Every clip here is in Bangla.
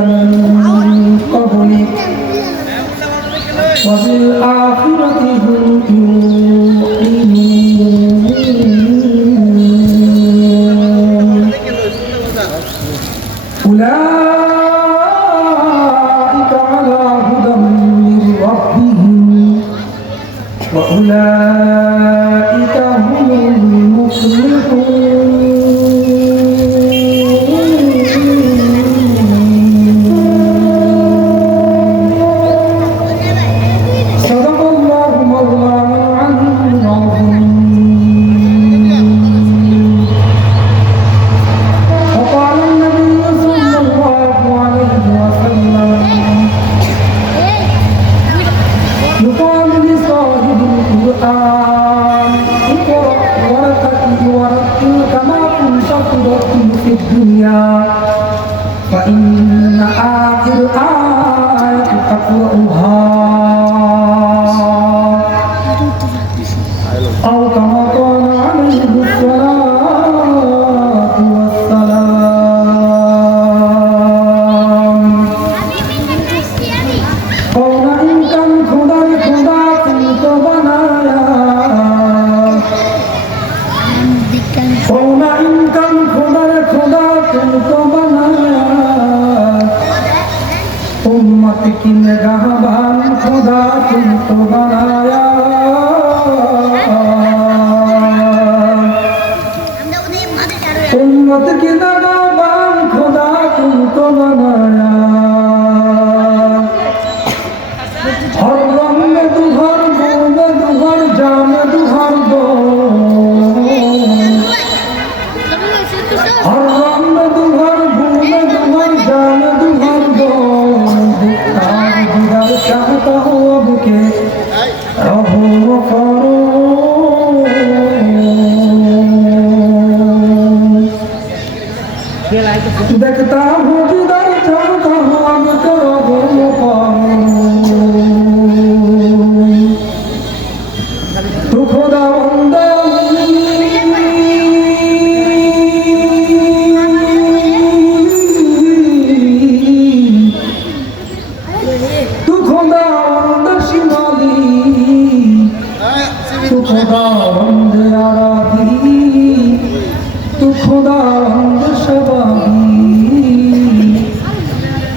من قبلك وبالآخرة هم يوقنون أولئك على هدى من ربهم وأولئك هم المفلحون فإن آخر آية تقرأها أو كما قال عليه الصلاة والسلام قول إن كان خدا كنت بنايا قول إن كان خدا كنت بنايا उम्मत की निगाहबान खुदा तुमको बनाया उम्मत की निगाहबान खुदा तुमको बनाया हर रंग में दुहर मुँह में दुहर जाम में दुहर दो हर रंग में दुहर मुँह में दुहर जाम में दुहर दो चाहता हूँ अब के रहो करो देखता हूँ जिधर चाहता हूँ अब के रहो करो तू खुदा बंदा खुदावंद आराधी तू खुदावंद शबादी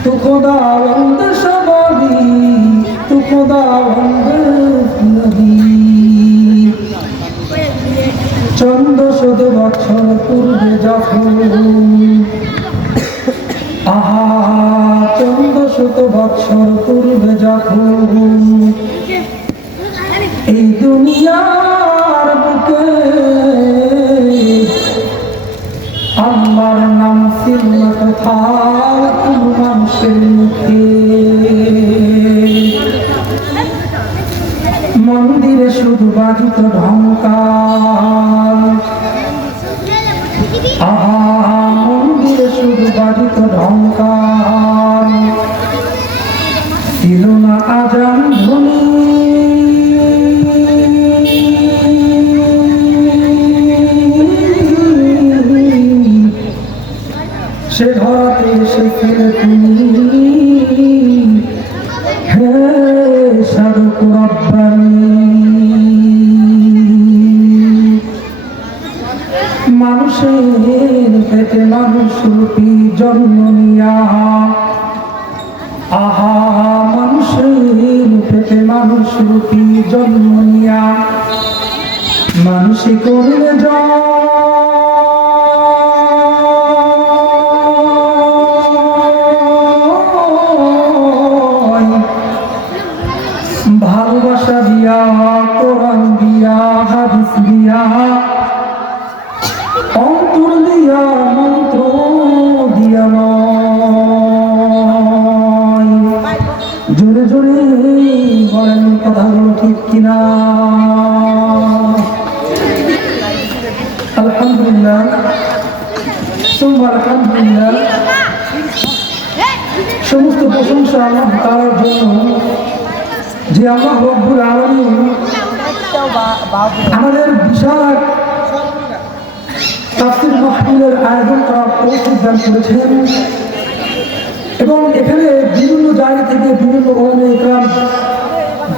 तू खुदावंद शबादी तू खुदावंद नदी चंद शत बছর পূর্বে যখন আহা চন্দ শত বছর পূর্বে যখন এই দুনিয়ার বুকে আল্লাহর নাম ছিল না কোথাও কোনো মানুষের মুখে মন্দিরে শুধু বাজিত ঢংকার আহা মন্দিরে শুধু বাজিত ঢংকার ছিল না আজান ধ্বনি সে ঘরে এসেছিলে তুমি হে সাধক রব্বানি মানুষের পেটে মানুষ রূপী জন্ম নিয়া আহা মানুষের পেটে মানুষ রূপী জন্ম নিয়া মানুষে করলে ভালোবাসা দিয়া কোরআন দিয়া হাদিস দিয়া অন্তর দিয়া মন্ত্র দিয়া নয় জোরে জোরে বলেন কথাগুলো ঠিক কিনা আলহামদুলিল্লাহ সুবহান আলহামদুলিল্লাহ সমস্ত প্রশংসা আল্লাহ তাআলার জন্য যে আল্লাহ রব্বুল আলামিন আমাদের বিশাল তাফসীর মাহফিলের আয়োজন করার তৌফিক দান করেছেন এবং এখানে বিভিন্ন জায়গা থেকে বিভিন্ন ওলামায়ে ইকরাম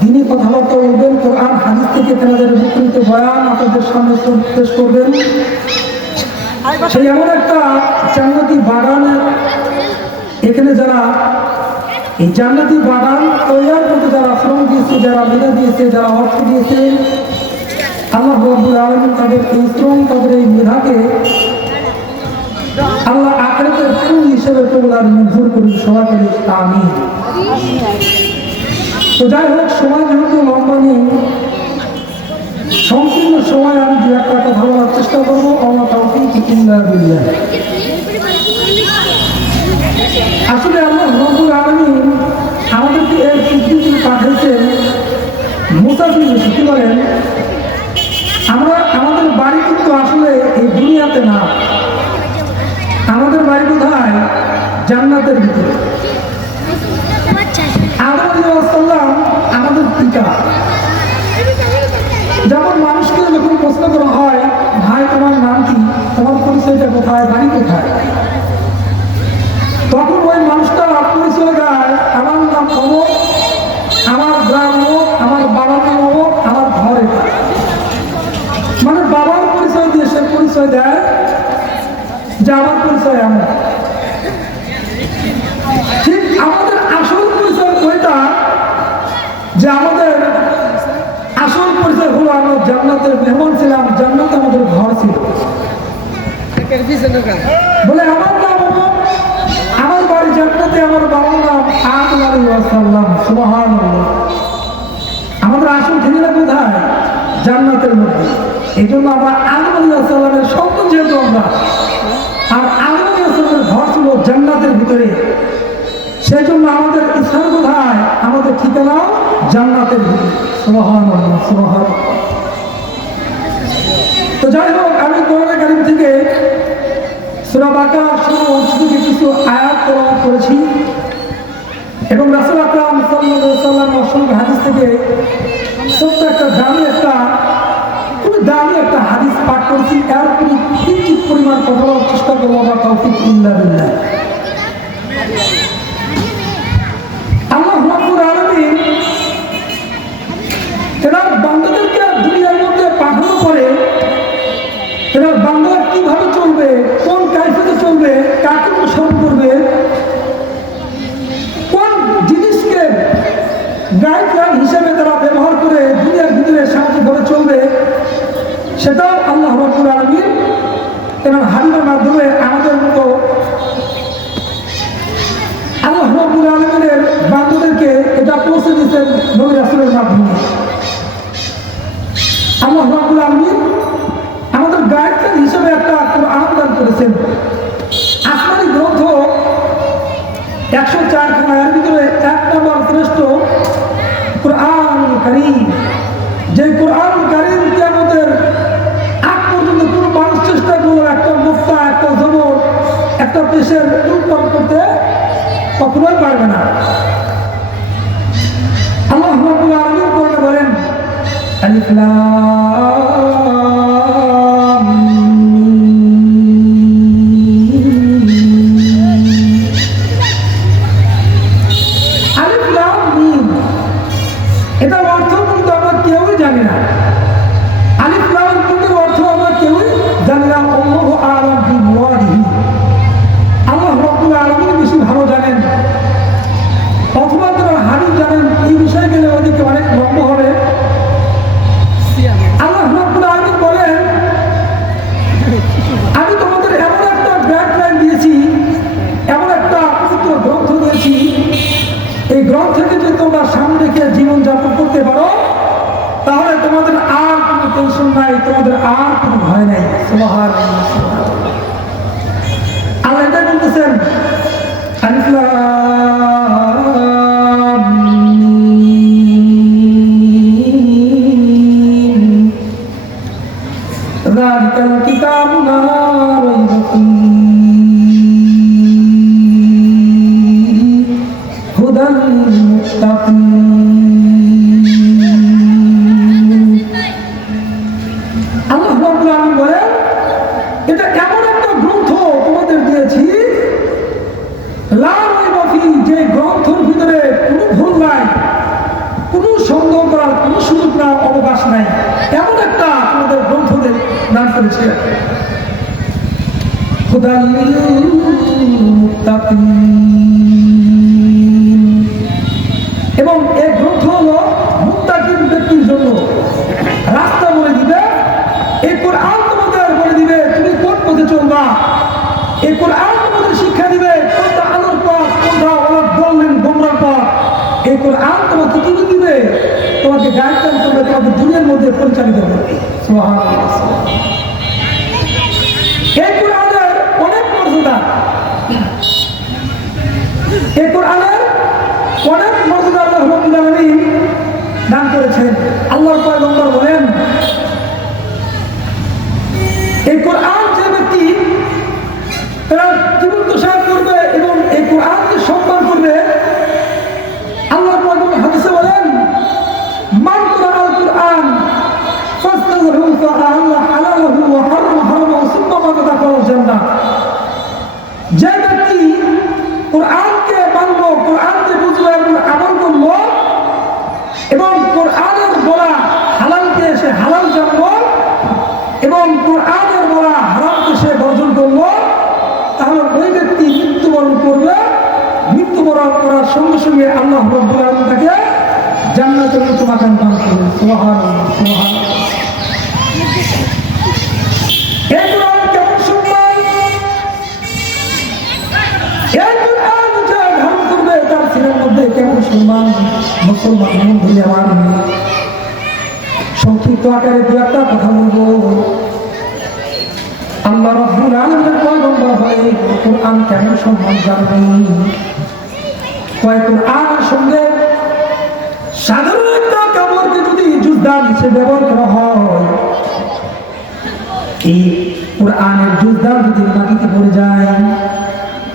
দিনী কথাবার্তা বলবেন, কোরআন হাদিস থেকে তেনাদের বিকৃত বয়ান আপনাদের সামনে পেশ করবেন। সেই এমন একটা জান্নাতি বাগান, এখানে যারা এই জান্নাতি বাগান তৈরির মতো যারা শ্রম দিয়েছে, যারা মেধা দিয়েছে, যারা অর্থ দিয়েছে, আল্লাহ রাব্বুল আলামিন তাদের এই শ্রম, তাদের এই মেধাকে আল্লাহ আখিরাতের ফুল হিসেবে কবুল আর মঞ্জুর করুন। সবাই বলি আমিন। তো যাই হোক, সময় যেহেতু লম্বা নেই, সম্পূর্ণ সময় আমি দু একটা কথা বলার চেষ্টা করবো। আমার তাওফীক ইল্লা বিল্লাহ। আসলে আল্লাহ রাব্বুল আলামিন আমাদেরকে এই পৃথিবীতে পাঠিয়েছেন মুসাফির হিসেবে। কি বলেন? আমাদের বাড়ি কিন্তু আসলে এই দুনিয়াতে না, আমাদের বাড়ি কোথায়? জান্নাতের ভিতরে। আদম আলাইহিস সালাম আমাদের পিতা। যেমন মানুষকে যখন প্রশ্ন করা হয়, ভাই তোমার নাম কি, তোমার পরিচয়টা কোথায়, বাড়ি কোথায়, তখন ওই মানুষটা পরিচয় দেয়, আমার নাম অমুক, আমার গ্রাম অমুক, আমার বাবার নাম অমুক, আমার ঘর এটা। মানে বাবার পরিচয় দিয়ে সে পরিচয় দেয় যে আমার পরিচয় এমন। ঠিক আমাদের আসল পরিচয় ওইটা, যে আমাদের আসল পরিচয় হলো আমরা জান্নাতের মেহমান ছিলাম, জান্নাতে আমাদের ঘর ছিল। বলে আমার নাম অমুক, আমার বাড়ি জান্নাতে, আমার বাবার নাম আদম আলাইহিস সালাম। সুবহানাল্লাহ। আমাদের আসল ঠিকানা কোথায়? জান্নাতের মধ্যে। এই জন্য আমরা আদম আলাইহিস সালামের সন্তান যেহেতু আমরা, আর আদম আলাইহিস সালামের ঘর ছিল জান্নাতের ভিতরে, সেই জন্য আমাদের স্থান কোথায়? আমাদের ঠিকানা জান্নাতের ভিতরে। সুবহানাল্লাহ, সুবহানাল্লাহ। তো যাই হোক, আমি কোরআন কারীম থেকে সূরা বাকারা শুরু কিছু আয়াত তেলাওয়াত করেছি এবং রাসূল আকরাম সাল্লাল্লাহু আলাইহি ওয়াসাল্লাম অসংখ্য হাদিস থেকে ছোট্ট একটা খুবই দামি একটা হাদিস পাঠ করেছি। এর উপরে কিঞ্চিত পরিমাণ কথা বলার চেষ্টা করবো। আমার তাওফীক ইল্লা বিল্লাহ। আল্লাহ রাব্বুল আলামিন তেনার বান্দাদেরকে দুনিয়ার মধ্যে পাঠানোর পরে তেনার বান্দারা কিভাবে চলবে, কোন কায়ফিয়তে চলবে, কাকে অনুসরণ করবে, কোন জিনিসকে গাইডলাইন হিসেবে তারা ব্যবহার করে দুনিয়ার ভিতরে সামাজিকভাবে চলবে, সেটাও আল্লাহ রাব্বুল আলামিন তেনার হাবিবের মাধ্যমে আমাদের মতো আল্লাহ রাব্বুল আলামিনের বান্দাদেরকে এটা পৌঁছে দিয়েছেন নবী রাসূলের মাধ্যমে। আল্লাহ রাব্বুল আলামিন আমাদের গাইডলাইন হিসেবে একটা কোরআন দান করেছেন। আসমানি গ্রন্থ 104 খানা, এর ভিতরে 1 নম্বর শ্রেষ্ঠ কোরআন কারীম। যে কোরআন কারীমকে আমাদের আগ পর্যন্ত কোনো মানুষ চেষ্টা করলো একটা মুক্তা, একটা জবর, একটা পেশের রূপদান করতে কখনোই পারবে না। আল্লাহ রাব্বুল আলামিন কোরআনে বলেন, আলিফ লাম মিম। এটার অর্থ কিন্তু আমরা কেউই জানি না। আলিফ লাম মিমের অর্থ আমরা কেউই জানি না। আল্লাহু আ'লাম বিমুরাদিহি। আল্লাহ রাব্বুল আলামিন বেশি ভালো জানেন, অথবা তারা হাদিস জানেন। এই বিষয়ে গেলে ওদিকে অনেক লম্বা হবে। আল্লাহ রাব্বুল আলামিন বলেন, আমি তোমাদের এমন একটা গাইডলাইন দিয়েছি, এমন একটা পবিত্র গ্রন্থ দিয়েছি, এই গ্রন্থকে যদি তোমরা সামনে রেখে জীবনযাপন করতে পারো, তাহলে তোমাদের আর কোনো টেনশন নাই, তোমাদের আর কোনো ভয় নাই। সুবহানাল্লাহ, সুবহানাল্লাহ। আল্লাহ এটা বলতেছেন, আলিফ লাম মিম, যালিকাল কিতাবু লা রাইবা ফীহি হুদাল লিল মুত্তাকিন। আল্লাহ রাব্বুল আলামিন বলেন, এটা এমন একটা গ্রন্থ তোমাদের দিয়েছি, লা রাইবা ফীহি বসে আছে। হুদাল লিল মুত্তাকিন, এবং এই গ্রন্থ হলো মুত্তাকিন ব্যক্তির জন্য রাস্তা বলে দিবে। এই কোরআন তোমাদের বলে দিবে তুমি কোন পথে চলবা। এই কোরআন তোমাদের শিক্ষা দিবে কোনটা আলোর পথ, কোনটা ওরা বললেন গোমরার পথ। এই কোরআন তোমাকে কি দিবে? তোমাকে গাইডলাইন করবে, তোমাকে দুনিয়ার মধ্যে পরিচালিত করবে। সুবহানাল্লাহ। এই কোরআনের অনেক মর্যাদা, এই কোরআনের অনেক মর্যাদা আল্লাহ রাব্বুল আলামিন দান করেছেন। আল্লাহর পয়গম্বর বলেন, এই কোরআন যে ব্যক্তি তারা জীবন দশায় করবে এবং এই কোরআনকে সম্মান করবে, আল্লাহর পয়গম্বর হাদিসে বলেন, মান ক্বারাআল কোরআন ফাস্তাযহু ফাআল্লাহ হালালহু ওয়া হারামা হারামাহু সুম্মা মাদাখাল জান্নাহ। যে ব্যক্তি কোরআনকে মানলো, কোরআনকে বুঝলো এবং আমল করলো এবং কোরআনের বলা হালালকে সে হালাল জানলো এবং কোরআনের বলা হারামকে সে বর্জন করলো, তাহলে ওই ব্যক্তি মৃত্যুবরণ করবে। মৃত্যুবরণ করার সঙ্গে সঙ্গে আল্লাহ রাব্বুল আলামিন তাকে জান্নাতের মতো মাকাম দান করবেন। সুবহানাল্লাহ, সুবহানাল্লাহ। এই কোরআন কেমন সম্মান, এই কোরআন যে ধারণ করবে তার সিনার মধ্যে কেমন সম্মান। মুসলমান বন্ধু আমার, সংক্ষিপ্ত আকারে দু একটা কথা বলবো। আল্লাহ রাব্বুল আলামিনের পয়গম্বর হয়ে কোরআন কেমন সম্মান জানবে। কোরআনের সঙ্গে সাধারণ একটা কাপড়কে যদি জুজদান হিসেবে ব্যবহার করা হয়, এই কোরআনের জুজদান যদি মাটিতে পড়ে যায়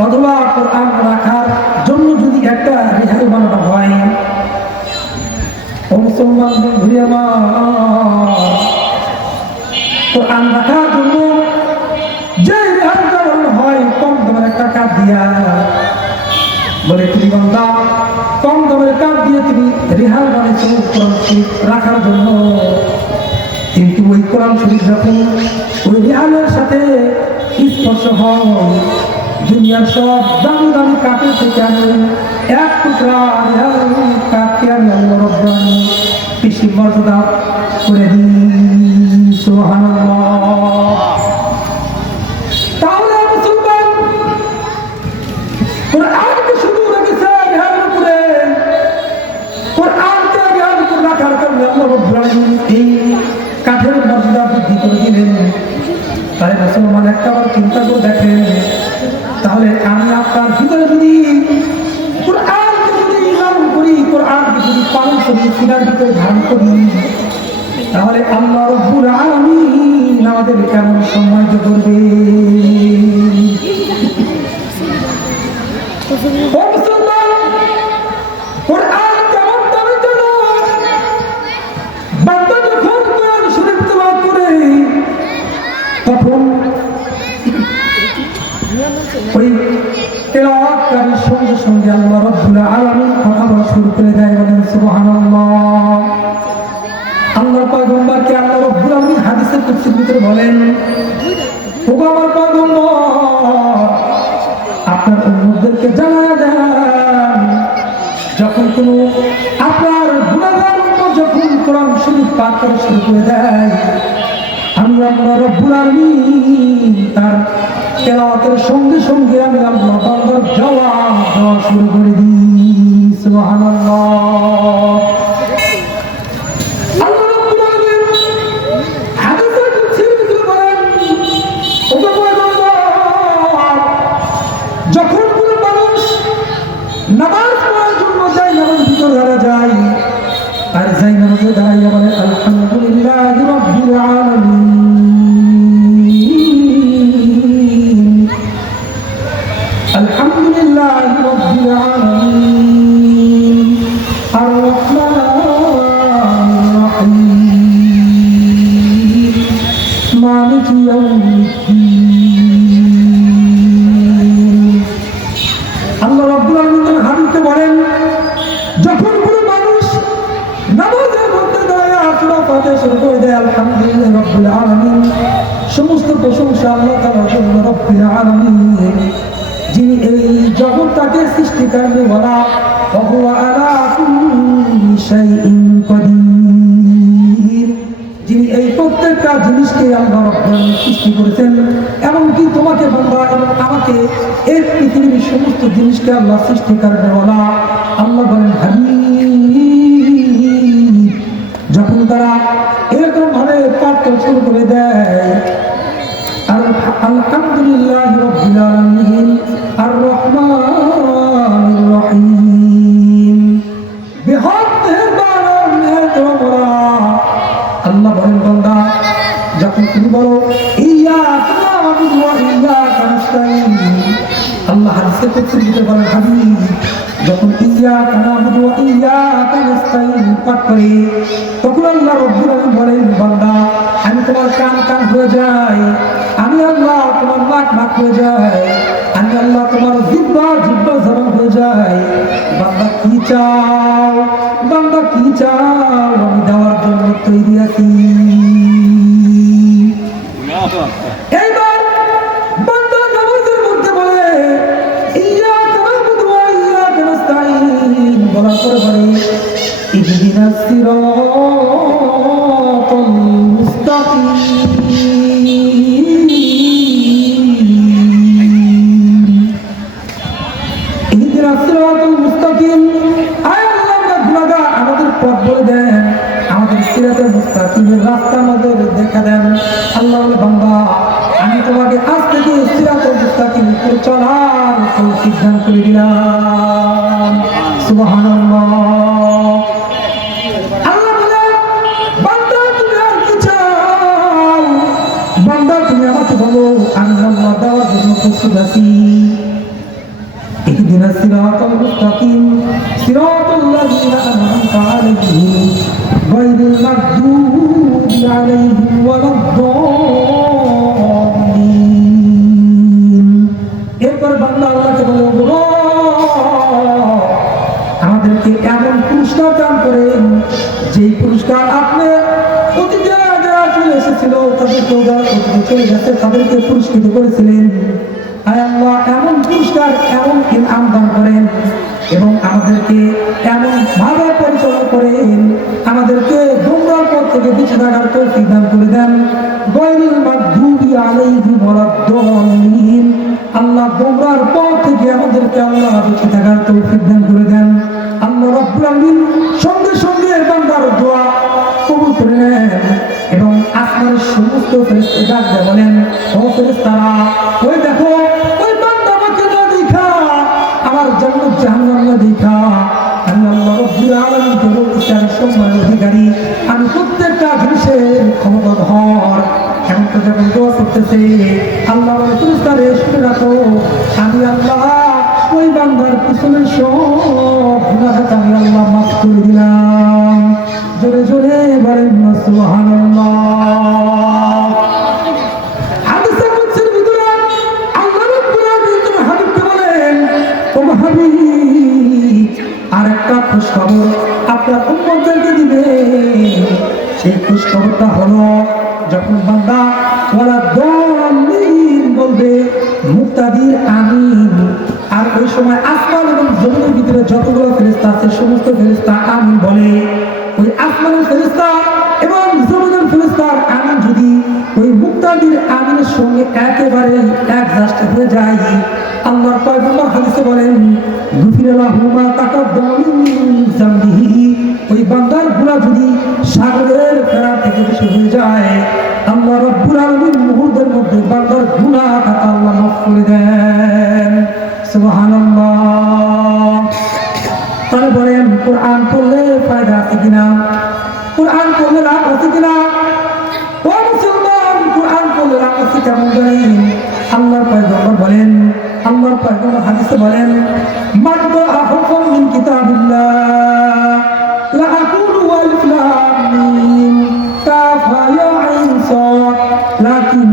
অথবা কোরআন রাখার জন্য যদি একটা রেহাই বানানো হয়, ও মুসলমান বন্ধু আমার, কোরআন রাখার জন্য যে রেহাই বানানো হয় কম দামের একটা কাঠ দিয়া, বলে তুমি বান্দা কম দামের কাঠ দিয়ে তুমি রেহাই বানিয়েছো কোরআন শরীফ রাখার জন্য, কিন্তু ওই কোরআন শরীফ যখন ওই রেহানের সাথে স্পর্শ হয়, দুনিয়ার সব দামি দামি কাঠের থেকে আমি এক টুকরা কাঠকে আমি আল্লাহ রাব্বুল আলামিন বেশি মর্যাদা করে দিই। সুবহানাল্লাহ। তাহলে মুসলমান কোরআনকে শুধু রেখেছে রেহানের উপরে, কোরআনকে রেহানের উপর রাখার কারণে আল্লাহ রাব্বুল আলামিন এই কাঠের মর্যাদা বৃদ্ধি করে দিলেন। তাই মুসলমান একটাবার চিন্তা করে দেখেন, তাহলে আমি আপনার ভিতরে যদি কোরআনকে যদি লালন করি, কোরআনকে যদি পালন করি, সিনার ভিতরে ধারণ করি, তাহলে আল্লাহ রাব্বুল আলামিন আমাদের কেমন সম্মানিত করবে। ও মুসলমান, কোরআন কেমন দামি জানো? বান্দা যখন কোরআন শরীফ তেলাওয়াত করে তখন ওই তেলাওয়াতকারীর সঙ্গে সঙ্গে আল্লাহ রাব্বুল আলামিন কথা বলা শুরু করে দেয়। বলেন সুবহানাল্লাহ। আল্লাহর পয়গম্বরকে আল্লাহ রাব্বুল আলামিন হাদিসের কুদসির ভিতরে বলেন, ওগো আমার পয়গম্বর, আপনার উম্মতদেরকে জানায়া দেন, যখন কোনো আপনার গুনাহগার উম্মত যখন কোরআন শরীফ পাঠ করা শুরু করে দেয়, আমি আল্লাহ রাব্বুল আলামিন তার তেলাওয়াতের সঙ্গে সঙ্গে আমি আল্লাহ বান্দার জবাব দেওয়া শুরু করে দিই। সুবহানাল্লাহ। আল্লাহ রাব্বুল আলামিন হাদিসের কুদসির ভিতরে বলেন, ওগো পয়গম্বর, যখন কোনো মানুষ নামাজ পড়ার জন্য যায়, নামাজ ভিতরে দাঁড়া যায়, আর যাই নামাজে দাঁড়াইয়া বলে আলহামদুলিল্লাহি রাব্বিল আলামিন, আলহামদুলিল্লাহি রাব্বিল আলামিন, আর রহমানির রহিম, মালিকি ইয়াউমিদ্দিন। আল্লাহ রাব্বুল আলামিন হাবিবকে বলেন, যখন কোনো মানুষ নামাজের মধ্যে দাঁড়ায় এই জগৎটাকে সৃষ্টিকারী বলা ওয়া আলা কুল্লি শাইইন কাদির, যিনি এই প্রত্যেকটা জিনিসকে আল্লাহ রাব্বুল আলামিন সৃষ্টি করেছেন, এমনকি তোমাকে বান্দা এবং আমাকে এই পৃথিবীর সমস্ত জিনিসকে আল্লাহ সৃষ্টিকারী বলা। আল্লাহ বলেন হাবিব, যখন তারা এরকম ভাবে পাঠ শুরু করে দেয় আলহামদুলিল্লাহ রাব্বিল আলামিন আর রহমানির রহিম বেহাত মেহেরবান মেহেরবান, আল্লাহ বলেন বান্দা যখন তুমি বলো ইয়্যাকা না'বুদু ওয়া ইয়্যাকা নাস্তাঈন, আল্লাহ হাদিসে কুদসিতে বলেন হাবিব যখন ইয়্যাকা না'বুদু ওয়া ইয়্যাকা নাস্তাঈন পাঠ করে তখন আল্লাহ রাব্বুল আলামিন বলেন বান্দা আমি তোমার কান কান হয়ে যাই, আমি আল্লাহ তোমার নাক নাক হয়ে যাই, আমি আল্লাহ তোমার জিহ্বা জিহ্বা জবান হয়ে যাই। বান্দা কি চাও, বান্দা কি চাও, আমি দেওয়ার জন্য তৈরি আছি। এইবার বান্দা নামাজের মধ্যে বলে ইয়্যাকা না'বুদু ওয়া ইয়্যাকা নাস্তাঈন বলার পরে বলে ইহদিনাস সিরাতাল মুস্তাকিম, ইহদিনাস সিরাতাল মুস্তাকিম, আয় আল্লাহ আমরা গুনাহগার, আমাদের পথ বলে দেন, আমাদের সিরাতাল মুস্তাকিমের রাস্তা আমাদের দেখা দেন। আল্লাহ বলে বান্দা আমি তোমাকে আজ থেকে সিরাতাল মুস্তাকিম উপরে চলার তৌফিক দান করে দিলাম। সুবহানাল্লাহ। আল্লাহ বলে বান্দা তুমি আর কি চাও, বান্দা তুমি আমাকে বলো, আমি আল্লাহ দেওয়ার জন্য প্রস্তুত আছি। اهدنا الصراط المستقيم صراط الذين أنعمت عليهم غير المغضوب عليهم ولا الضالين। এরপর বান্দা আল্লাহকে বলো আমাদেরকে এমন পুরস্কার দান করেন যেই পুরস্কার আপনি অতীতে যারা চলে এসেছিল তাদেরকে চলে গেছে তাদেরকে পুরস্কৃত করেছিলেন। আয় আল্লাহ এমন পুরস্কার এমন ইনাম দান করেন এবং আমাদেরকে এমন ভাবে পরিচালনা করেন, আমাদেরকে গোমরার পথ থেকে বেঁচে থাকার তৌফিক দান করে দেন। গায়রিল মাগদুবি আলাইহিম ওয়ালাদ-দাল্লিন, আল্লাহ গোমরার পথ থেকে আমাদেরকে আল্লাহ বেঁচে থাকার তৌফিক দান করে দেন। আল্লাহ রাব্বুল আলামিন সঙ্গে সঙ্গে বান্দার দোয়া কবুল করে নেন এবং আসমানের সমস্ত ফেরেশতা ডাক দিয়ে বলেন ও ফেরেশতারা ওই দেখো ওই বান্দা আমাকে না দেখা, আমার জান্নাত জাহান্নাম না দেখা, আমি আল্লাহ রাব্বুল আলামিনকে বলতেছি আমি সম্মানের অধিকারী, আমি প্রত্যেকটা জিনিসের ক্ষমতাধর। এমন তো যখন দোয়া করতেছে আল্লাহ বলে ফেরেশতারা শুনে রাখো আমি আল্লাহ ওই বান্দার পিছনের সব গুনাহ আমি আল্লাহ মাফ করে দিলাম। জোরে জোরে বলেন সুবহানাল্লাহ। হাদিসের কুদসির ভিতরে আল্লাহ রাব্বুল আলামিন তার হাবিবকে বলেন ও হাবিব আরেকটা খুশখবর আপনার উম্মতদেরকে দিবেন। সেই খুশখবরটা হলো যখন বান্দা ওয়ালাদ-দাল্লিন বলবে মুক্তাদির আমিন, আর ওই সময় আসমান এবং জমিনের ভিতরে যতগুলো ফেরেশতা আছে সমস্ত ফেরেশতা আমিন বলে। ওই আসমানের ফেরেশতা এবং জমিনের ফেরেশতার আমিন যদি ওই মুক্তাদির আমিনের সঙ্গে একেবারে অ্যাডজাস্ট হয়ে যায়, আল্লাহর পয়গম্বর হাদিসে বলেন গুফিরা লাহু মা তাকাদ্দামা মিন যামবিহি, ওই বান্দার গুনাহ যদি সাগরের ফেরা থেকে বেশি হয়ে যায় আল্লাহ রাব্বুল আলামিন মুহূর্তের মধ্যে বান্দার গুনাহ খাতা আল্লাহ মাফ করে দেন। সুবহানাল্লাহ। তাহলে বলেন কোরআন পড়লে ফায়দা আছে কিনা, কোরআন পড়লে লাভ আছে কিনা? ও মুসলমান কোরআন পড়লে লাভ আছে কেমন জানেন? আল্লাহর পয়গম্বর বলেন, আল্লাহর পয়গম্বর হাদিসে বলেন মান ক্বারা হারফান মিন কিতাবিল্লাহ লা আকুলু আলিফ লাম মিম কাফ হা আইন সাদ লাকিন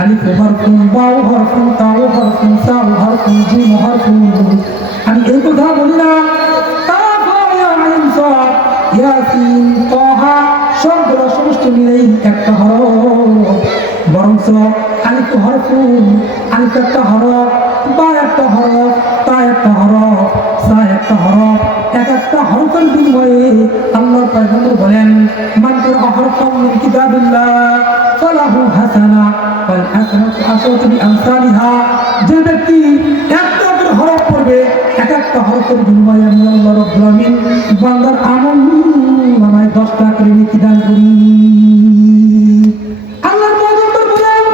আলিফ হারফুন বাও হারফুন তাও হারফুন সাউ হারফুন জিম হারফুন। আমি এই কথা বলি না কাফ হা আইন সাদ ইয়াসিন তাহা সবগুলো সমষ্টি মিলেই একটা হরফ, বরঞ্চ আলিফ হরফুন আলিফ একটা হরফ বা একটা হরফ, তা একটা হরফ, সা একটা হরফ, এক একটা হরফের বিনিময়ে আল্লাহর পয়গম্বর বলেন, মান কারা হরফাম মিন কিতাবিল্লাহ ফালাহু হাসানা ওয়াল হাসানাতু আশরাতু বিআমসালিহা। যে ব্যক্তি একটা করে হরফ পড়বে, এক একটা হরফের বিনিময়ে আমি আল্লাহ রাব্বুল আলামিন বান্দার আমল নামায় 10টা করে নেকি দান করি। আল্লাহর পয়গম্বর বলেন,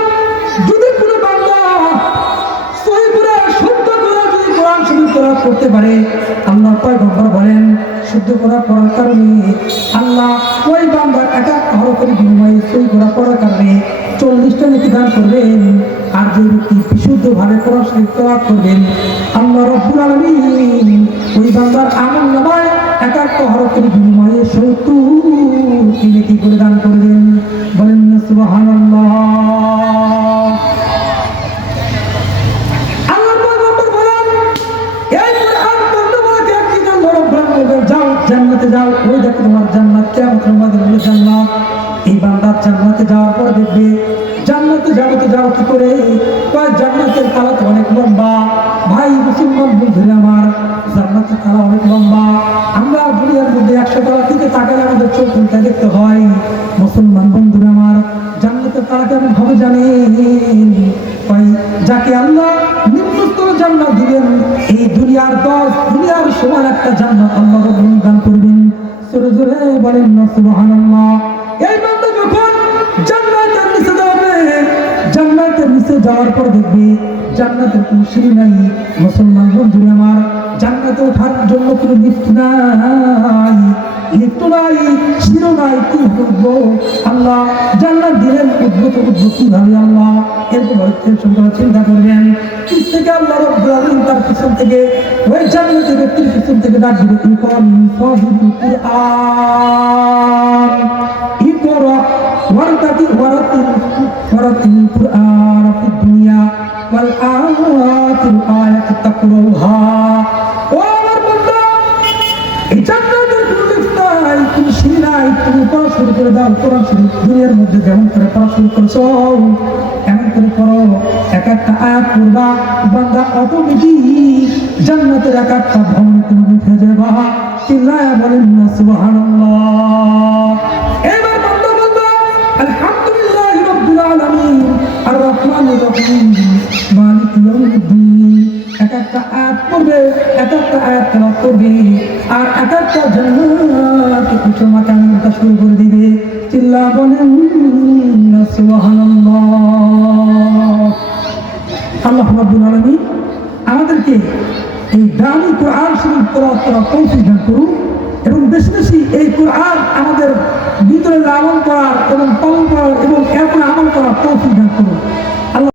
যদি কোনো বান্দা সহি করে শুদ্ধ করে যদি কোরআন শরীফ তেলাওয়াত করতে পারে, আল্লাহর পয়গম্বর বলেন শুদ্ধ করে পড়ার কারণে আল্লাহ ওই বান্দার এক একটা হরফের বিনিময়ে সহি করে পড়ার কারণে 40টা নেকি দান করবেন। আর যে ব্যক্তি বিশুদ্ধভাবে কোরআন শরীফ তেলাওয়াত করবেন, আল্লাহ রাব্বুল আলামিন ওই বান্দার আমল নামায় এক একটা হরফের বিনিময়ে 70টি নেকি করে দান করবেন। বলেন না সুবহানাল্লাহ। আল্লাহর পয়গম্বর বলেন, এই কোরআন পড়তে বলে কি আল্লাহ রাব্বুল আলামিন যাও জান্নাতে যাও, ওই দেখো তোমার জান্নাত, কিয়ামতের তোমাদের হলো জান্নাত। এই বান্দা জান্নাতে যাওয়ার পর দেখবে, জান্নাতে যাবো তো যাবো কি করে, জান্নাতের তালা তো অনেক লম্বা। ভাই মুসলমান বন্ধুরা আমার, জান্নাতের তালা অনেক লম্বা। আমরা দুনিয়ার মধ্যে 100 তালা থেকে তাকালে আমাদের চোখ উল্টা দেখতে হয়। মুসলমান বন্ধুরা আমার, জান্নাতের তালা কেমন হবে জানেন? ভাই যাকে আল্লাহ নিম্নস্তর জান্নাত দিবেন, এই দুনিয়ার 10 দুনিয়ার সমান একটা জান্নাত আল্লাহ রাব্বুল দান করবেন। জোরে জোরে বলেন না সুবহানাল্লাহ। এই বান্দা যখন জান্নাতের নিচে যাবে, জান্নাতের নিচে যাওয়ার পর দেখবে জান্নাতের কোনো সিঁড়ি নাই। মুসলমান বন্ধুরা আমার, জান্নাতে ওঠার জন্য কোনো লিফট নাই, লিফট নাই, সিঁড়ি নাই, কি উঠবো? আল্লাহ জান্নাত দিলেন, উঠবো তো উঠবো কিভাবে আল্লাহ? এরপর চিন্তা করবেন, পিছ থেকে আল্লাহ রাব্বুল আলামিন তার পিছন থেকে ওই জান্নাতের ব্যক্তির পিছন থেকে ডাক দিবে, কুরআন সাহিবুল কুরআন ইকরা ওয়ারতাকি ওয়ারাতিল কুরআন ফিদ দুনিয়া ওয়াল আখিরাতি আয়াত তাকরাউহা। ও আমার বান্দা, এই জান্নাতের কোনো লিফট নাই, কোনো সিঁড়ি নাই, তুমি পড়া শুরু করে দাও কোরআন শরীফ। দুনিয়ার মধ্যে যেমন করে পড়া শুরু করেছো এমন করে পড়ো, এক একটা আয়াত পড়বা, বান্দা অটোমেটিক জান্নাতের এক একটা ভবন তুমি উঠে যাবা। চিল্লায়া বলেন না সুবহানাল্লাহ। এবার বান্দা বলবা আলহামদুলিল্লাহি রাব্বিল আলামিন আর রহমানির রহিম মালিক ইয়াউমিদ্দিন। এক একটা আয়াত পড়বে, এক একটা আয়াত তেলাওয়াত করবে, আর এক একটা জান্নাতের কিছু মাকাম উঠা শুরু করে দিবে। চিল্লা বলেন না সুবহানাল্লাহ। আল্লাহ রাব্বুল আলামিন আমাদেরকে এই দামি কোরআন শরীফ তেলাওয়াত করার তৌফিক দান করুন এবং বেশি বেশি এই কোরআন